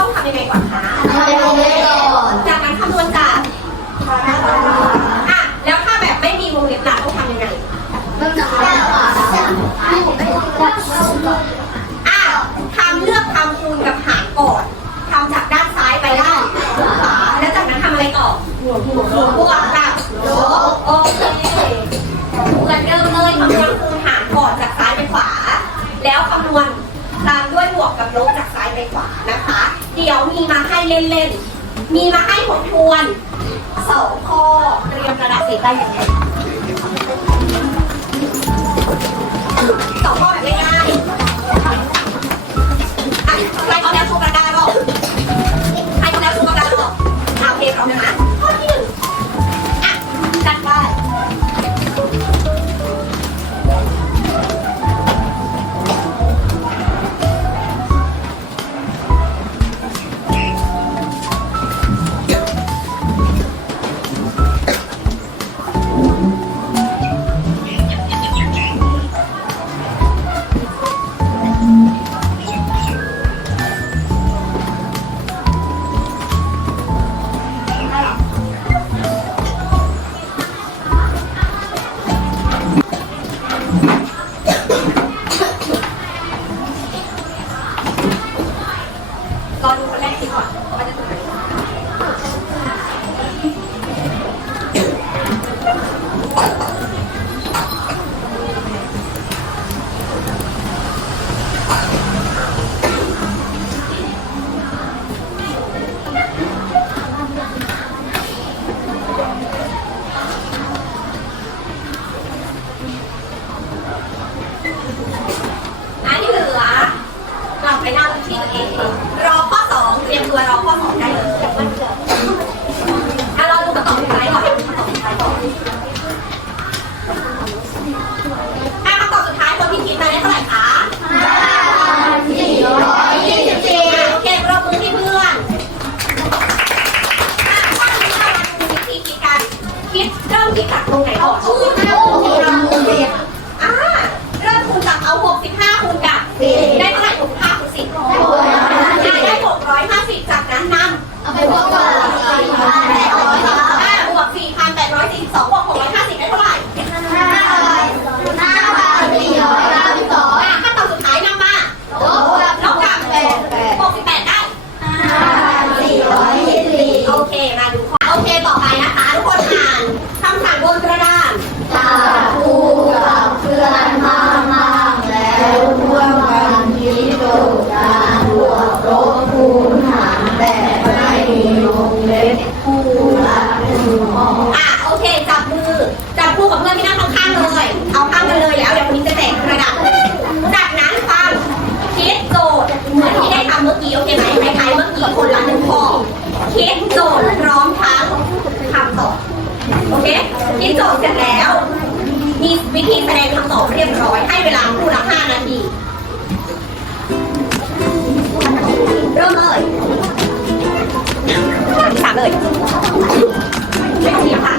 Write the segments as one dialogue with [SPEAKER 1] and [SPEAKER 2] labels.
[SPEAKER 1] ต้องท เดี๋ยวมีมาให้เล่นๆ มีมาให้ทบทวนสองข้อเตรียมกระดาษสีไปสองข้อแบบง่ายๆใครเร้อมแล้วชูกระดาษบอก ไปนั่งที่ตัวเอ
[SPEAKER 2] ง
[SPEAKER 1] คิดโจ
[SPEAKER 2] ทย์เส
[SPEAKER 1] ร็จแล้ว มีวิธีแสดงคำตอบเรียบร้อย ให้เวลาคู่ละห้านาทีเริ่มเลยสามเลยเป็นสีค่ะ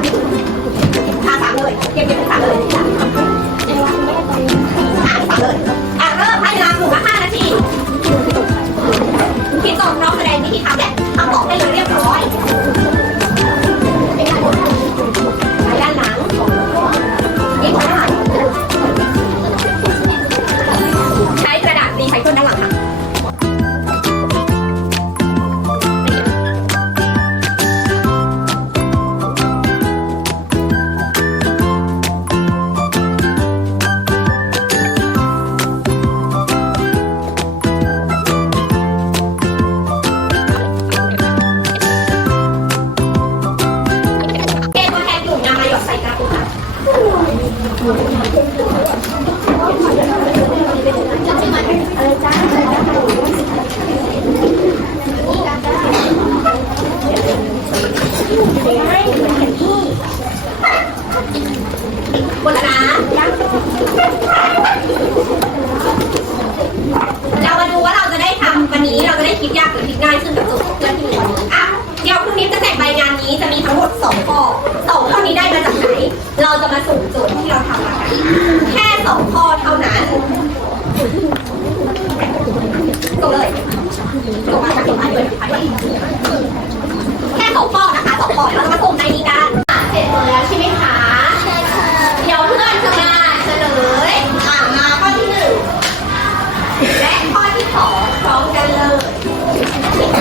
[SPEAKER 1] นี้เราจะได้คลิปยากหรือคลิปง่ายขึ้นกับโจทย์ของเพื่อนที่มีวันนี้อะเดี๋ยวพรุ่งนี้จะแจกใบงานนี้จะมีทั้งหมดสองข้อสองข้อนี้ได้มาจากไหน เราจะมาสุ่มโจทย์ที่เราทำมาแค่สองข้อเท่านั้นส่งเลยส่งมาส่งมาเลยแค่สองข้อนะคะสองข้อแล้วก็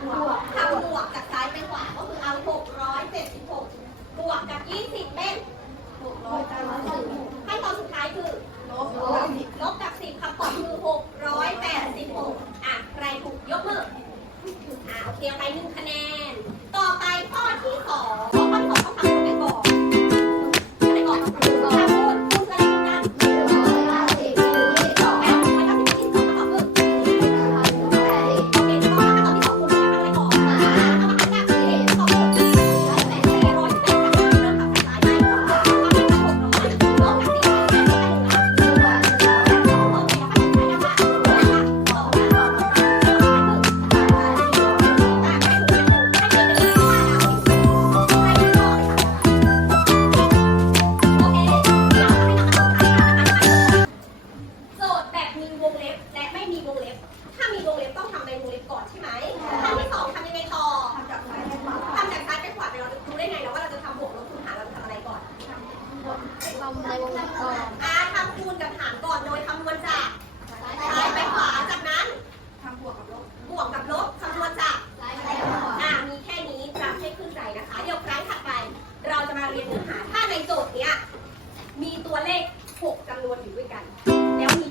[SPEAKER 1] ท ลม
[SPEAKER 2] ใน
[SPEAKER 1] วงเล็อ่าทำคูณกับหารก่อนโดย
[SPEAKER 2] คำ
[SPEAKER 1] น
[SPEAKER 2] วณ
[SPEAKER 1] จาก
[SPEAKER 2] ซ้ายไปขวา
[SPEAKER 1] จากนั้นทำบวกกับลบบวกกับลบคำนวณจากซ้ายไปขวาอ่ามีแค่นี้จำให้ขึ้นใจนะคะ เดี๋ยวครั้
[SPEAKER 2] งถัดไป
[SPEAKER 1] เราจะมาเรียนเนื้อหาถ้าในโจทย์เนี้ยมีตัวเลข 6จำนวนอยู่ด้วยกัน แล้วมี